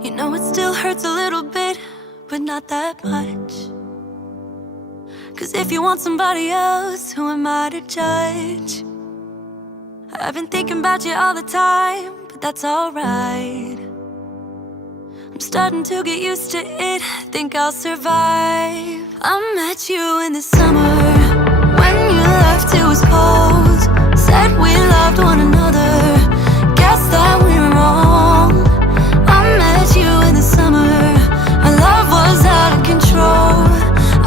You know it still hurts a little bit, but not that much. 'Cause if you want somebody else, who am I to judge? I've been thinking about you all the time, but that's alright. I'm starting to get used to it, think I'll survive. I met you in the summer, when you left it was cold. Said we loved one another, guess that we're wrong. I met you in the summer, our love was out of control.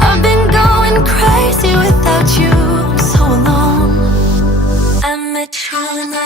I've been going crazy without you, I'm so alone. I met you in the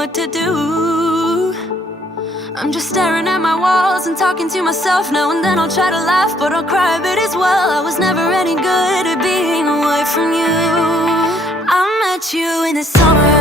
what to do. I'm just staring at my walls and talking to myself. Now and then I'll try to laugh, but I'll cry a bit as well. I was never any good at being away from you. I met you in the summer,